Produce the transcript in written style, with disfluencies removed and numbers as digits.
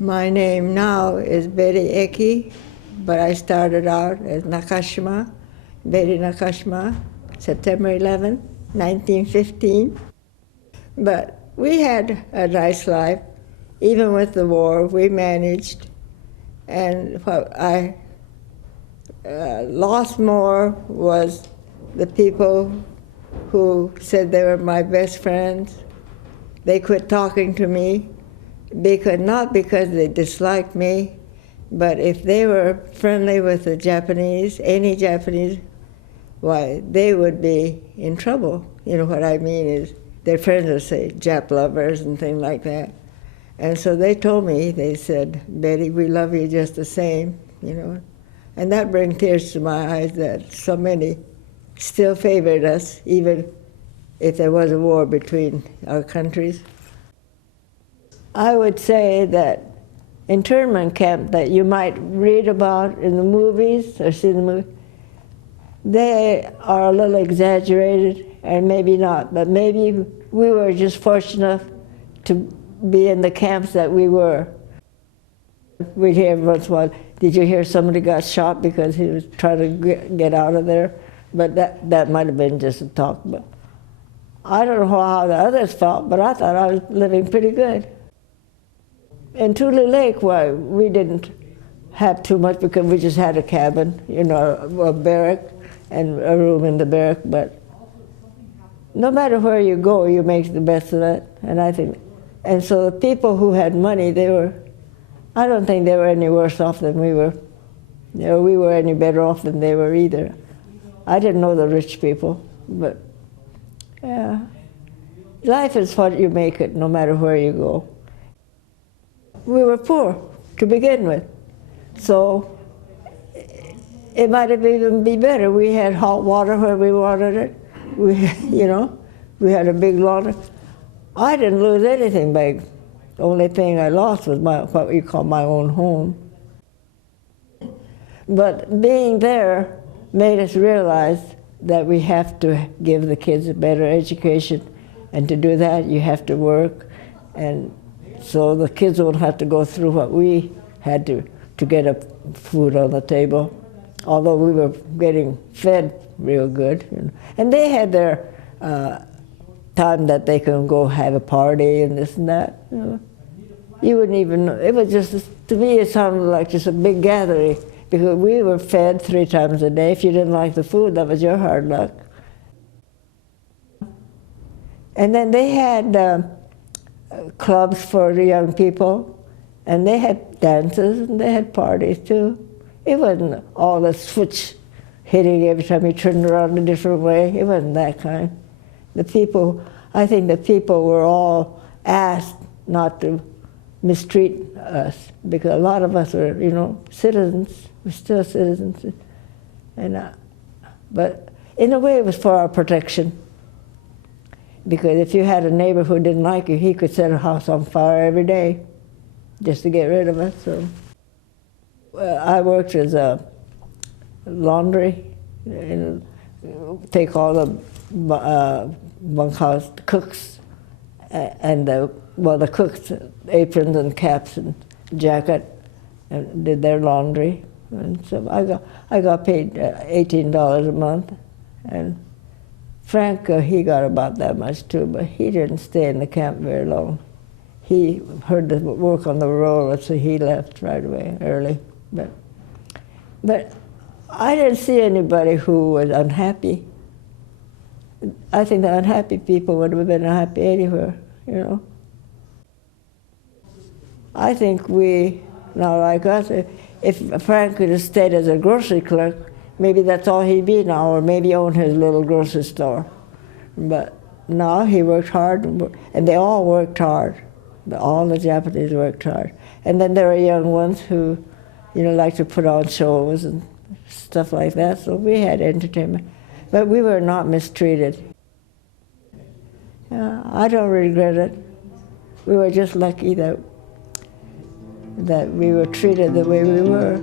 My name now is Betty Eki, but I started out as Nakashima, Betty Nakashima, September 11, 1915. But we had a nice life. Even with the war, we managed. And what I lost more was the people who said they were my best friends. They quit talking to me, not because they disliked me, but if they were friendly with the Japanese, any Japanese, why, they would be in trouble. You know what I mean is their friends would say Jap lovers and things like that. And so they told me, they said, Betty, we love you just the same, you know. And that brings tears to my eyes that so many still favored us, even if there was a war between our countries. I would say that internment camp that you might read about in the movies or see in the movies, they are a little exaggerated, and maybe not, but maybe we were just fortunate enough to be in the camps that we were. We'd hear once in a while, did you hear somebody got shot because he was trying to get out of there? But that might have been just a talk. But I don't know how the others felt, but I thought I was living pretty good. In Tule Lake, why, we didn't have too much because we just had a cabin, you know, a barrack and a room in the barrack. But no matter where you go, you make the best of it. And so the people who had money, I don't think they were any worse off than we were. You know, we were any better off than they were either. I didn't know the rich people, but yeah. Life is what you make it, no matter where you go. We were poor to begin with, so it might have even been better. We had hot water where we wanted it. We had a big laundry. I didn't lose anything big. The only thing I lost was what we call my own home. But being there made us realize that we have to give the kids a better education, and to do that you have to work, and so the kids won't have to go through what we had to get food on the table, although we were getting fed real good. You know. And they had their time that they can go have a party and this and that. You know. You wouldn't even know. It was just, to me, it sounded like just a big gathering, because we were fed 3 times a day. If you didn't like the food, that was your hard luck. And then they had clubs for the young people, and they had dances, and they had parties too. It wasn't all the switch hitting every time you turned around a different way. It wasn't that kind. I think the people were all asked not to mistreat us, because a lot of us were, you know, citizens. We're still citizens. But in a way it was for our protection. Because if you had a neighbor who didn't like you, he could set a house on fire every day just to get rid of us. So I worked as a laundry, take all the bunkhouse cooks and the cooks' aprons and caps and jacket, and did their laundry. And so I got paid $18 a month, and Frank, he got about that much too, but he didn't stay in the camp very long. He heard the work on the roller, so he left right away, early. But I didn't see anybody who was unhappy. I think the unhappy people would have been unhappy anywhere, you know. I think now like us, if Frank could have stayed as a grocery clerk, maybe that's all he'd be now, or maybe own his little grocery store. But no, he worked hard, and they all worked hard. All the Japanese worked hard. And then there were young ones who, you know, like to put on shows and stuff like that, so we had entertainment. But we were not mistreated. I don't regret it. We were just lucky that we were treated the way we were.